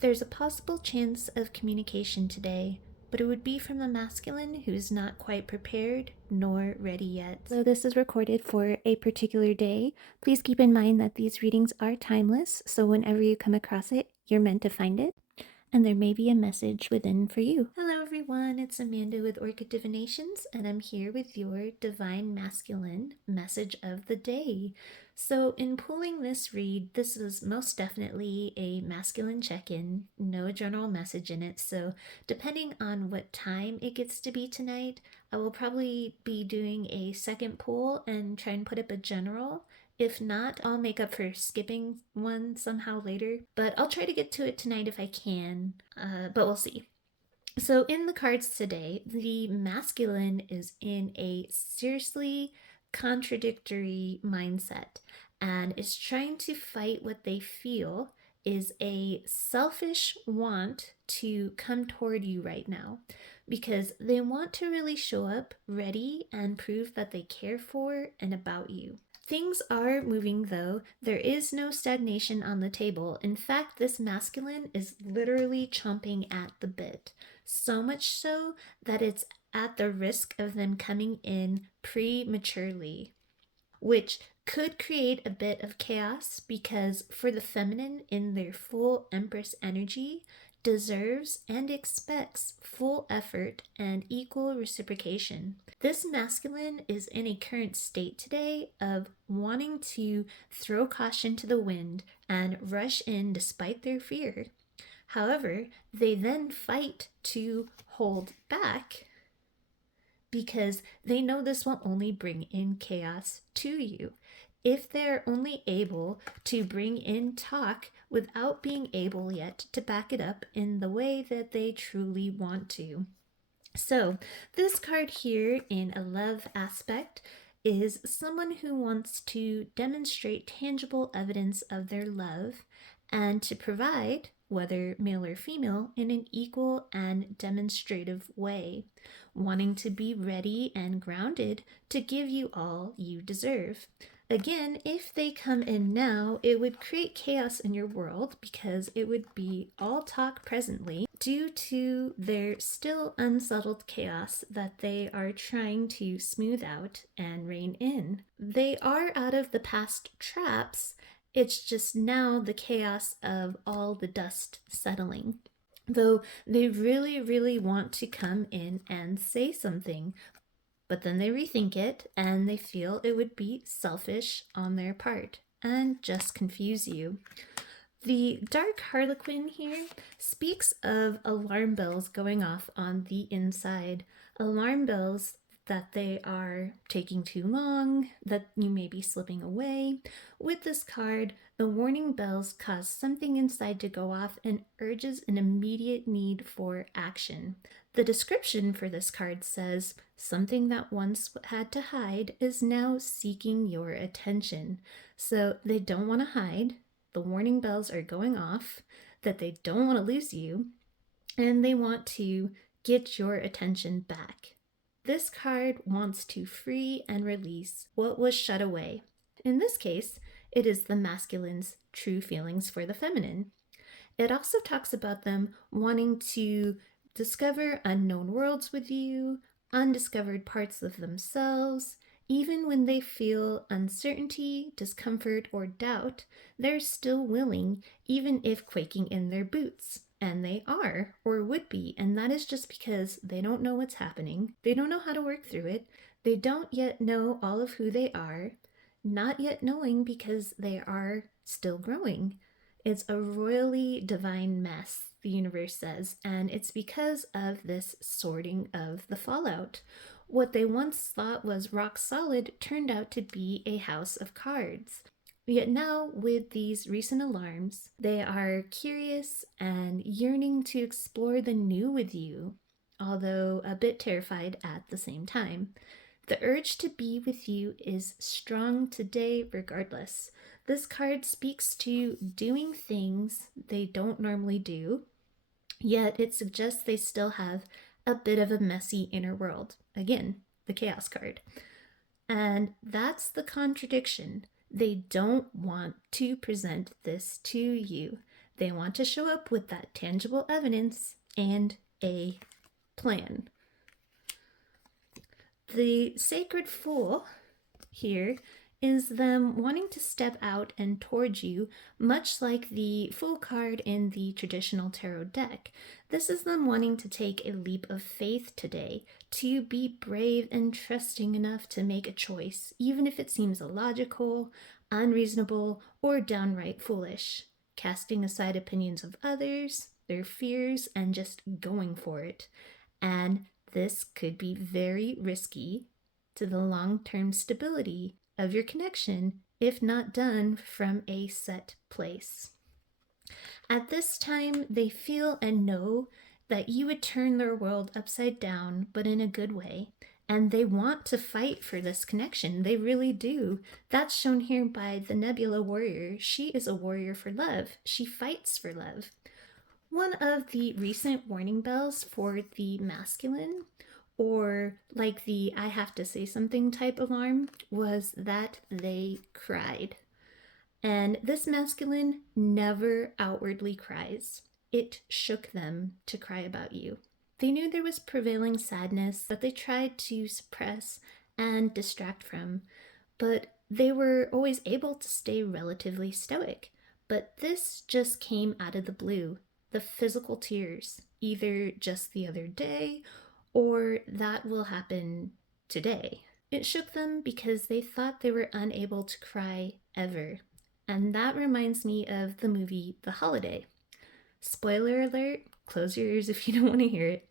There's a possible chance of communication today, but it would be from the masculine who's not quite prepared nor ready yet. So this is recorded for a particular day. Please keep in mind that these readings are timeless, so whenever you come across it, you're meant to find it, and there may be a message within for you. Hello everyone, it's Amanda with Orchid Divinations, and I'm here with your Divine Masculine message of the day. So in pulling this read, this is most definitely a masculine check-in, no general message in it, so depending on what time it gets to be tonight, I will probably be doing a second pull and try and put up a general. If not, I'll make up for skipping one somehow later, but I'll try to get to it tonight if I can, but we'll see. So in the cards today, the masculine is in a seriously contradictory mindset and is trying to fight what they feel is a selfish want to come toward you right now because they want to really show up ready and prove that they care for and about you. Things are moving though. There is no stagnation on the table. In fact, this masculine is literally chomping at the bit. So much so that it's at the risk of them coming in prematurely, which could create a bit of chaos because for the feminine in their full Empress energy deserves and expects full effort and equal reciprocation. This masculine is in a current state today of wanting to throw caution to the wind and rush in despite their fear. However, they then fight to hold back because they know this will only bring in chaos to you. If they're only able to bring in talk without being able yet to back it up in the way that they truly want to. So this card here in a love aspect is someone who wants to demonstrate tangible evidence of their love and to provide, whether male or female, in an equal and demonstrative way, wanting to be ready and grounded to give you all you deserve. Again, if they come in now, it would create chaos in your world because it would be all talk presently due to their still unsettled chaos that they are trying to smooth out and rein in. They are out of the past traps. It's just now the chaos of all the dust settling. Though they really, really want to come in and say something, but then they rethink it and they feel it would be selfish on their part and just confuse you. The Dark Harlequin here speaks of alarm bells going off on the inside. Alarm bells that they are taking too long, that you may be slipping away. With this card, the warning bells cause something inside to go off and urges an immediate need for action. The description for this card says, something that once had to hide is now seeking your attention. So they don't want to hide. The warning bells are going off, that they don't want to lose you, and they want to get your attention back. This card wants to free and release what was shut away. In this case, it is the masculine's true feelings for the feminine. It also talks about them wanting to discover unknown worlds with you, undiscovered parts of themselves. Even when they feel uncertainty, discomfort, or doubt, they're still willing, even if quaking in their boots. And they are, or would be, and that is just because they don't know what's happening. They don't know how to work through it. They don't yet know all of who they are, not yet knowing because they are still growing. It's a royally divine mess, the universe says, and it's because of this sorting of the fallout. What they once thought was rock solid turned out to be a house of cards. Yet now, with these recent alarms, they are curious and yearning to explore the new with you, although a bit terrified at the same time. The urge to be with you is strong today regardless. This card speaks to doing things they don't normally do, yet it suggests they still have a bit of a messy inner world. Again, the chaos card. And that's the contradiction. They don't want to present this to you. They want to show up with that tangible evidence and a plan. The sacred fool here is them wanting to step out and towards you, much like the Fool card in the traditional tarot deck. This is them wanting to take a leap of faith today, to be brave and trusting enough to make a choice, even if it seems illogical, unreasonable, or downright foolish. Casting aside opinions of others, their fears, and just going for it. And this could be very risky to the long-term stability of your connection if not done from a set place. At this time, they feel and know that you would turn their world upside down, but in a good way. And they want to fight for this connection. They really do. That's shown here by the Nebula Warrior. She is a warrior for love. She fights for love. One of the recent warning bells for the masculine, or like the I have to say something type alarm, was that they cried. And this masculine never outwardly cries. It shook them to cry about you. They knew there was prevailing sadness that they tried to suppress and distract from, but they were always able to stay relatively stoic. But this just came out of the blue. The physical tears, either just the other day or that will happen today. It shook them because they thought they were unable to cry ever. And that reminds me of the movie The Holiday. Spoiler alert, close your ears if you don't want to hear it.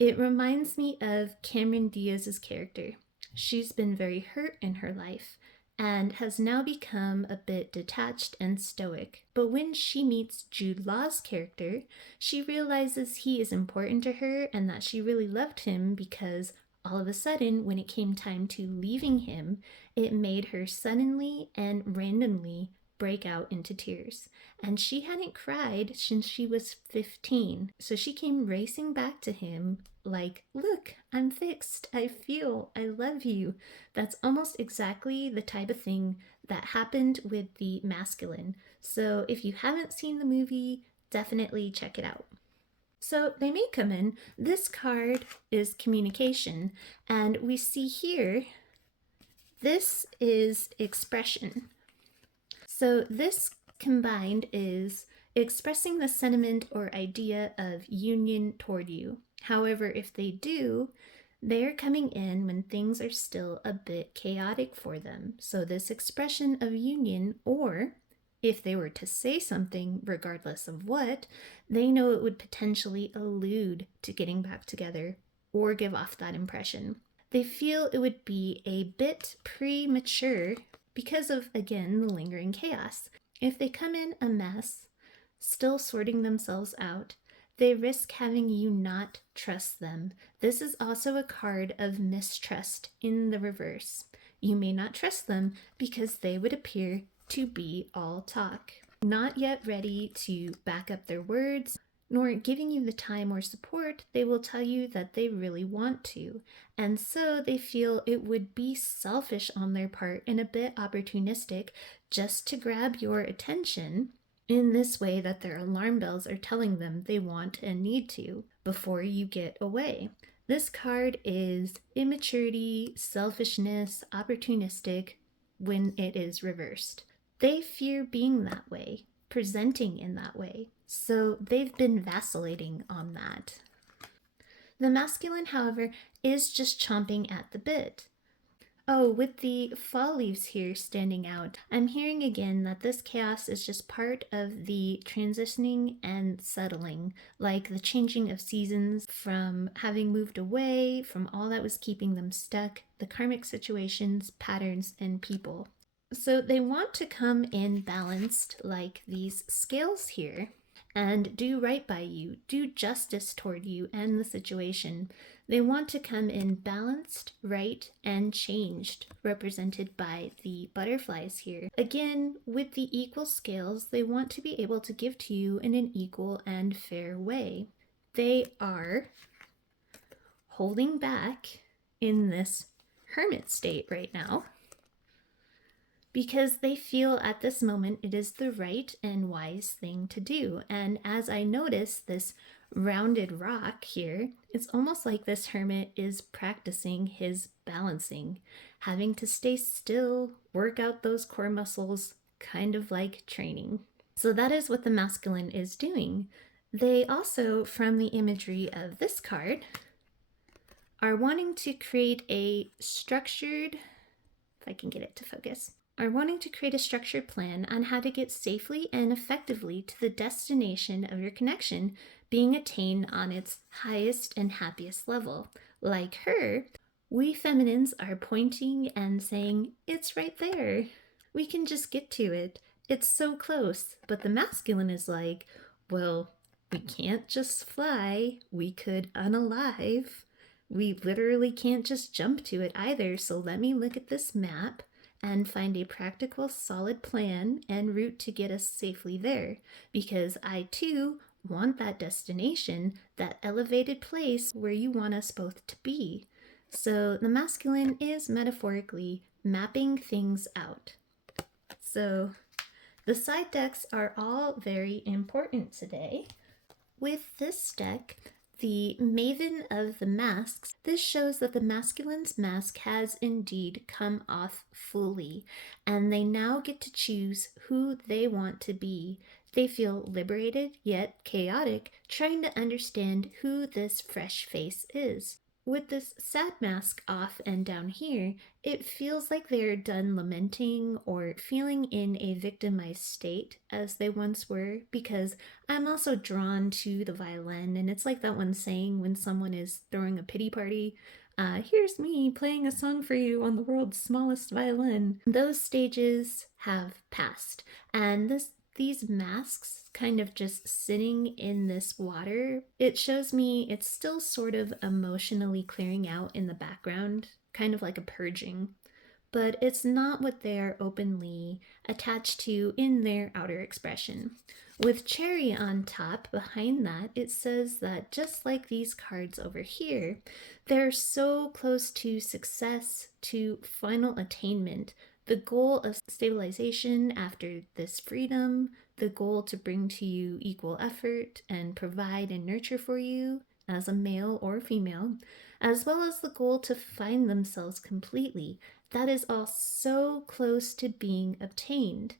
It reminds me of Cameron Diaz's character. She's been very hurt in her life and has now become a bit detached and stoic. But when she meets Jude Law's character, she realizes he is important to her and that she really loved him because all of a sudden, when it came time to leaving him, it made her suddenly and randomly break out into tears. And she hadn't cried since she was 15. So she came racing back to him like, look, I'm fixed. I feel, I love you. That's almost exactly the type of thing that happened with the masculine. So if you haven't seen the movie, definitely check it out. So they may come in. This card is communication, and we see here, this is expression. So this combined is expressing the sentiment or idea of union toward you. However, if they do, they're coming in when things are still a bit chaotic for them. So this expression of union, or if they were to say something, regardless of what, they know it would potentially allude to getting back together or give off that impression. They feel it would be a bit premature because of, again, the lingering chaos. If they come in a mess, still sorting themselves out, they risk having you not trust them. This is also a card of mistrust in the reverse. You may not trust them because they would appear to be all talk, not yet ready to back up their words, nor giving you the time or support they will tell you that they really want to. And so they feel it would be selfish on their part and a bit opportunistic just to grab your attention in this way that their alarm bells are telling them they want and need to before you get away. This card is immaturity, selfishness, opportunistic when it is reversed. They fear being that way, presenting in that way, so they've been vacillating on that. The masculine, however, is just chomping at the bit. Oh, with the fall leaves here standing out, I'm hearing again that this chaos is just part of the transitioning and settling, like the changing of seasons from having moved away from all that was keeping them stuck, the karmic situations, patterns, and people. So they want to come in balanced like these scales here and do right by you, do justice toward you and the situation. They want to come in balanced, right, and changed, represented by the butterflies here. Again, with the equal scales, they want to be able to give to you in an equal and fair way. They are holding back in this hermit state right now. because they feel at this moment it is the right and wise thing to do. And as I notice this rounded rock here, it's almost like this hermit is practicing his balancing, having to stay still, work out those core muscles, kind of like training. So that is what the masculine is doing. They also, from the imagery of this card, are wanting to create a structured, if I can get it to focus, are wanting to create a structured plan on how to get safely and effectively to the destination of your connection being attained on its highest and happiest level. Like her, we feminines are pointing and saying, it's right there. We can just get to it. It's so close. But the masculine is like, well, we can't just fly. We could unalive. We literally can't just jump to it either. So let me look at this map and find a practical, solid plan and route to get us safely there, because I too want that destination, that elevated place where you want us both to be. So the masculine is metaphorically mapping things out. So the side decks are all very important today. With this deck, the Maven of the Masks, this shows that the masculine's mask has indeed come off fully, and they now get to choose who they want to be. They feel liberated yet chaotic, trying to understand who this fresh face is. With this sad mask off and down here, it feels like they're done lamenting or feeling in a victimized state as they once were, because I'm also drawn to the violin, and it's like that one saying when someone is throwing a pity party, here's me playing a song for you on the world's smallest violin. Those stages have passed, and these masks kind of just sitting in this water, it shows me it's still sort of emotionally clearing out in the background, kind of like a purging, but it's not what they're openly attached to in their outer expression. With cherry on top behind that, it says that just like these cards over here, they're so close to success, to final attainment, the goal of stabilization after this freedom, the goal to bring to you equal effort and provide and nurture for you as a male or female, as well as the goal to find themselves completely. That is all so close to being obtained.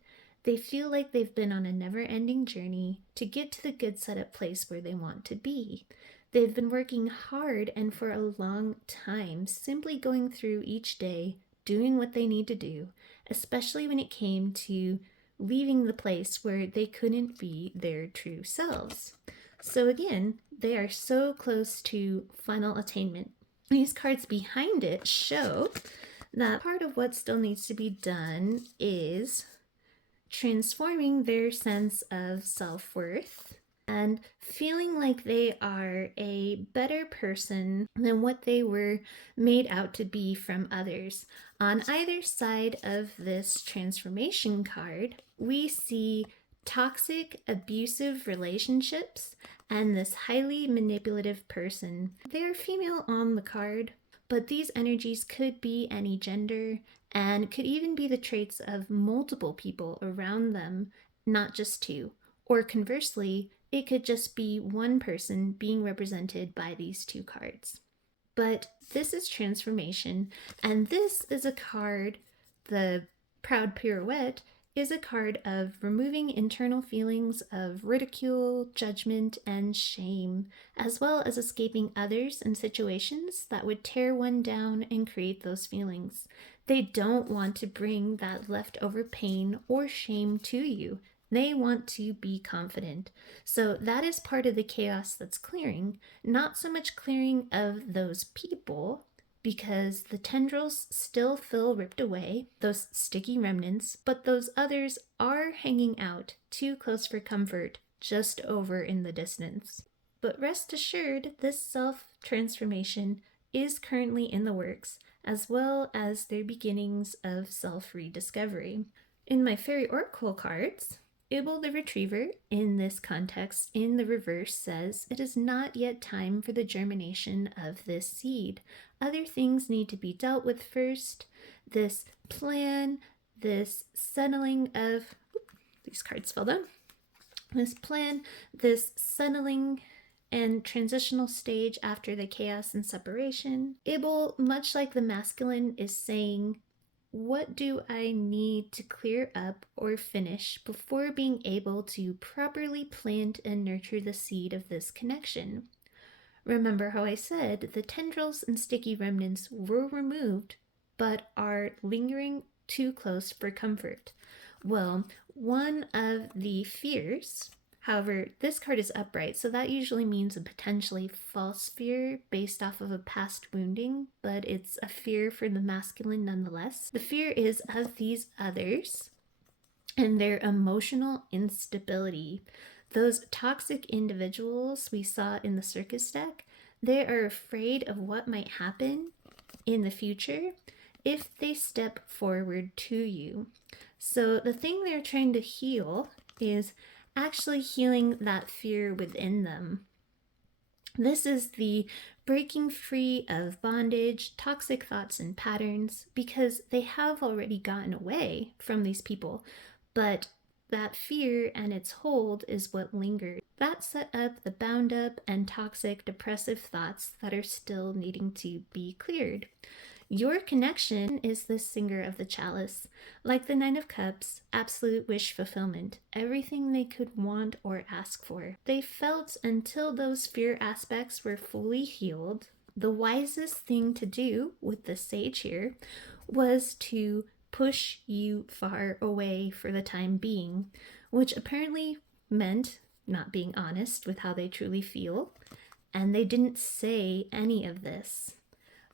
They feel like they've been on a never-ending journey to get to the good set-up place where they want to be. They've been working hard and for a long time, simply going through each day, doing what they need to do, especially when it came to leaving the place where they couldn't be their true selves. So again, they are so close to final attainment. These cards behind it show that part of what still needs to be done is transforming their sense of self-worth and feeling like they are a better person than what they were made out to be from others. On either side of this transformation card, we see toxic, abusive relationships and this highly manipulative person. They're female on the card, but these energies could be any gender and could even be the traits of multiple people around them, not just two. Or conversely, it could just be one person being represented by these two cards. But this is transformation, and this is a card, the Proud Pirouette, is a card of removing internal feelings of ridicule, judgment, and shame, as well as escaping others and situations that would tear one down and create those feelings. They don't want to bring that leftover pain or shame to you. They want to be confident. So that is part of the chaos that's clearing, not so much clearing of those people, because the tendrils still feel ripped away, those sticky remnants, but those others are hanging out, too close for comfort, just over in the distance. But rest assured, this self-transformation is currently in the works, as well as their beginnings of self-rediscovery. In my Fairy Oracle cards, Ibble the Retriever, in this context, in the reverse, says, it is not yet time for the germination of this seed. Other things need to be dealt with first. This plan, this settling of, these cards fell down, this plan, this settling and transitional stage after the chaos and separation. Able, much like the masculine, is saying, what do I need to clear up or finish before being able to properly plant and nurture the seed of this connection? Remember how I said the tendrils and sticky remnants were removed, but are lingering too close for comfort. Well, one of the fears, however, this card is upright, so that usually means a potentially false fear based off of a past wounding, but it's a fear for the masculine nonetheless. The fear is of these others and their emotional instability. Those toxic individuals we saw in the circus deck, they are afraid of what might happen in the future if they step forward to you. So the thing they're trying to heal is actually healing that fear within them. This is the breaking free of bondage, toxic thoughts, and patterns, because they have already gotten away from these people, but that fear and its hold is what lingers. That set up the bound up and toxic depressive thoughts that are still needing to be cleared. Your connection is the singer of the chalice. Like the Nine of Cups, absolute wish fulfillment, everything they could want or ask for. They felt until those fear aspects were fully healed, the wisest thing to do with the sage here was to push you far away for the time being, which apparently meant not being honest with how they truly feel, and they didn't say any of this.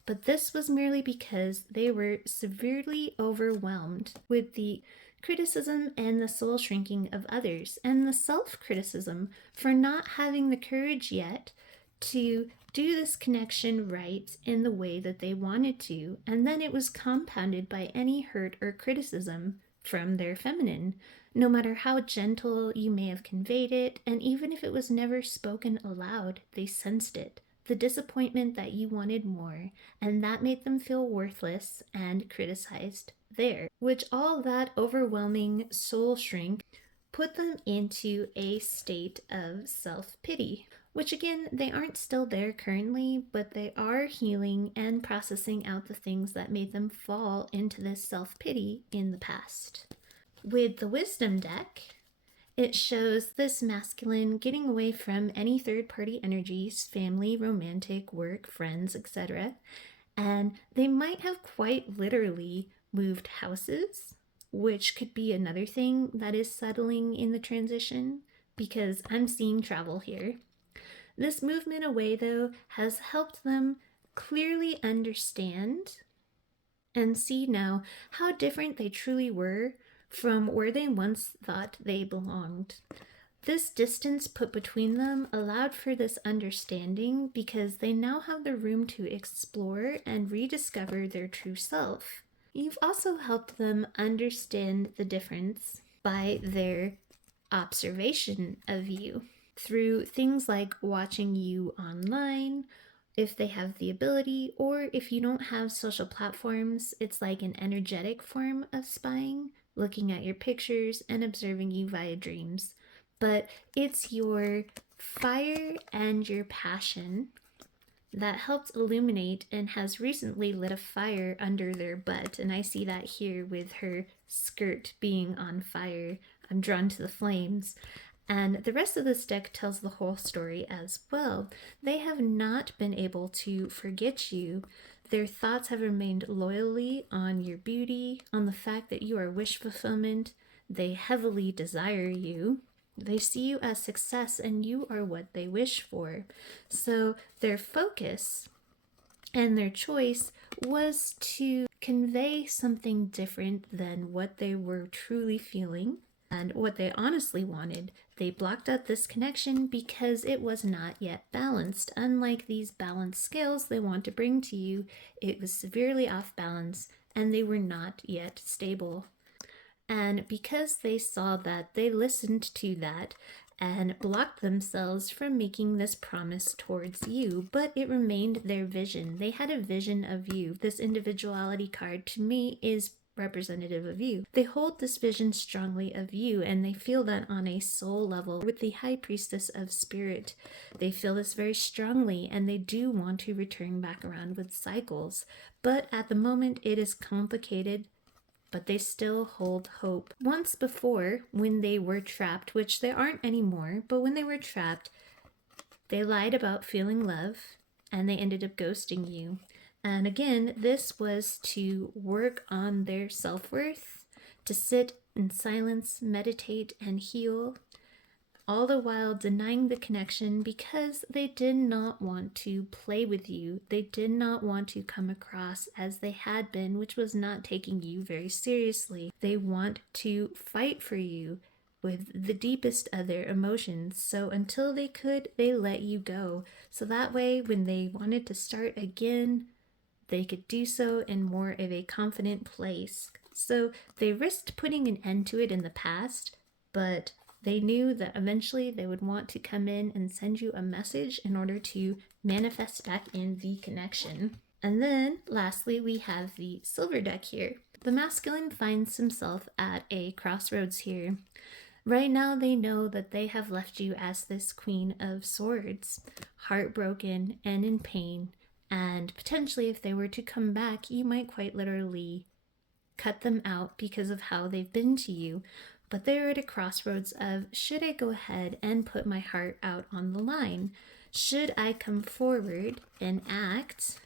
But this was merely because they were severely overwhelmed with the criticism and the soul shrinking of others, and the self-criticism for not having the courage yet to do this connection right in the way that they wanted to. And then it was compounded by any hurt or criticism from their feminine, no matter how gentle you may have conveyed it, and even if it was never spoken aloud, they sensed it. The disappointment that you wanted more, and that made them feel worthless and criticized there, which all that overwhelming soul shrink put them into a state of self-pity, which again, they aren't still there currently, but they are healing and processing out the things that made them fall into this self-pity in the past. With the wisdom deck, it shows this masculine getting away from any third-party energies, family, romantic, work, friends, etc. And they might have quite literally moved houses, which could be another thing that is settling in the transition, because I'm seeing travel here. This movement away, though, has helped them clearly understand and see now how different they truly were from where they once thought they belonged. This distance put between them allowed for this understanding because they now have the room to explore and rediscover their true self. You've also helped them understand the difference by their observation of you through things like watching you online, if they have the ability, or if you don't have social platforms, it's like an energetic form of spying, looking at your pictures and observing you via dreams. But it's your fire and your passion that helps illuminate and has recently lit a fire under their butt. And I see that here with her skirt being on fire. I'm drawn to the flames. And the rest of this deck tells the whole story as well. They have not been able to forget you. Their thoughts have remained loyally on your beauty, on the fact that you are wish fulfillment. They heavily desire you. They see you as success, and you are what they wish for. So their focus and their choice was to convey something different than what they were truly feeling and what they honestly wanted. They blocked out this connection because it was not yet balanced. Unlike these balanced scales they want to bring to you, it was severely off balance and they were not yet stable. And because they saw that, they listened to that and blocked themselves from making this promise towards you, but it remained their vision. They had a vision of you. This individuality card to me is representative of you. They hold this vision strongly of you, and they feel that on a soul level. With the High Priestess of Spirit, they feel this very strongly, and they do want to return back around with cycles. But at the moment, it is complicated, but they still hold hope. Once before, when they were trapped, which they aren't anymore, but when they were trapped, they lied about feeling love, and they ended up ghosting you. And again, this was to work on their self-worth, to sit in silence, meditate, and heal, all the while denying the connection because they did not want to play with you. They did not want to come across as they had been, which was not taking you very seriously. They want to fight for you with the deepest of their emotions. So until they could, they let you go. So that way, when they wanted to start again, they could do so in more of a confident place. So they risked putting an end to it in the past, but they knew that eventually they would want to come in and send you a message in order to manifest back in the connection. And then lastly, we have the silver deck here. The masculine finds himself at a crossroads here. Right now, they know that they have left you as this Queen of Swords, heartbroken and in pain. And potentially, if they were to come back, you might quite literally cut them out because of how they've been to you. But they're at a crossroads of, should I go ahead and put my heart out on the line? Should I come forward and act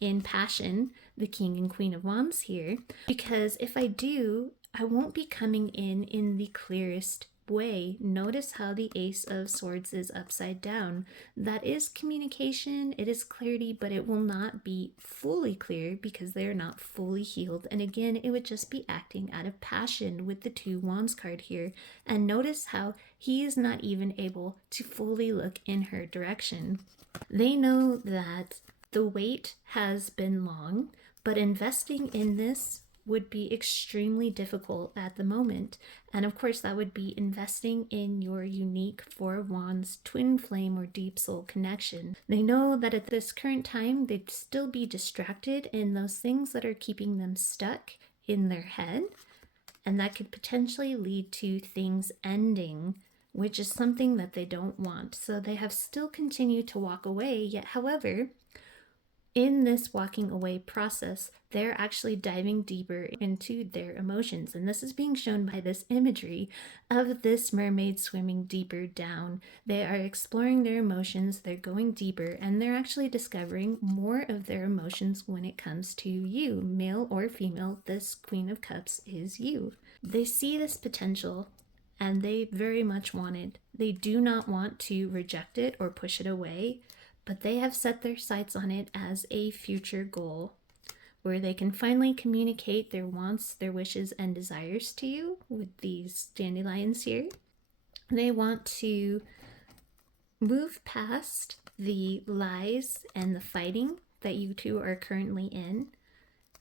in passion, the King and Queen of Wands here? Because if I do, I won't be coming in the clearest way. Notice how the Ace of Swords is upside down. That is communication, it is clarity, but it will not be fully clear because they are not fully healed. And again, it would just be acting out of passion with the Two Wands card here. And notice how he is not even able to fully look in her direction. They know that the wait has been long, but investing in this would be extremely difficult at the moment. And of course, that would be investing in your unique Four of Wands twin flame or deep soul connection. They know that at this current time, they'd still be distracted in those things that are keeping them stuck in their head. And that could potentially lead to things ending, which is something that they don't want. So they have still continued to walk away, yet however, in this walking away process, they're actually diving deeper into their emotions. And this is being shown by this imagery of this mermaid swimming deeper down. They are exploring their emotions, they're going deeper, and they're actually discovering more of their emotions when it comes to you. Male or female, this Queen of Cups is you. They see this potential and they very much want it. They do not want to reject it or push it away, but they have set their sights on it as a future goal where they can finally communicate their wants, their wishes, and desires to you with these dandelions here. They want to move past the lies and the fighting that you two are currently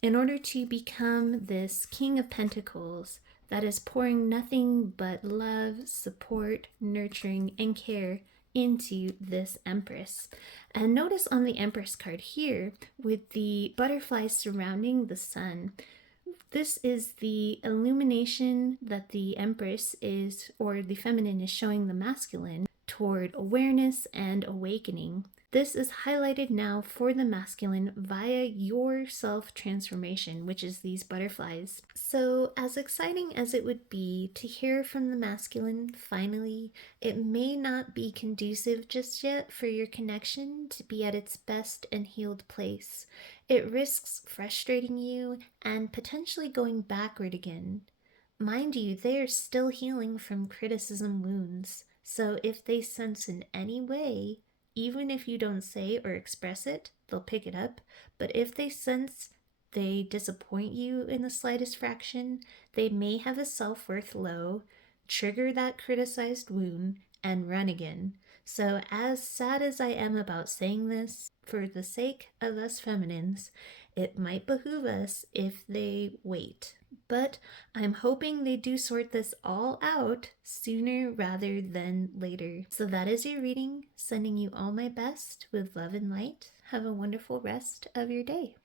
in order to become this King of Pentacles that is pouring nothing but love, support, nurturing, and care into this Empress. And notice on the Empress card here with the butterflies surrounding the sun, this is the illumination that the Empress is, or the feminine is showing the masculine toward awareness and awakening. This is highlighted now for the masculine via your self-transformation, which is these butterflies. So as exciting as it would be to hear from the masculine finally, it may not be conducive just yet for your connection to be at its best and healed place. It risks frustrating you and potentially going backward again. Mind you, they are still healing from criticism wounds. So if they sense in any way, even if you don't say or express it, they'll pick it up. But if they sense they disappoint you in the slightest fraction, they may have a self-worth low, trigger that criticized wound, and run again. So as sad as I am about saying this, for the sake of us feminines, it might behoove us if they wait. But I'm hoping they do sort this all out sooner rather than later. So that is your reading. Sending you all my best with love and light. Have a wonderful rest of your day.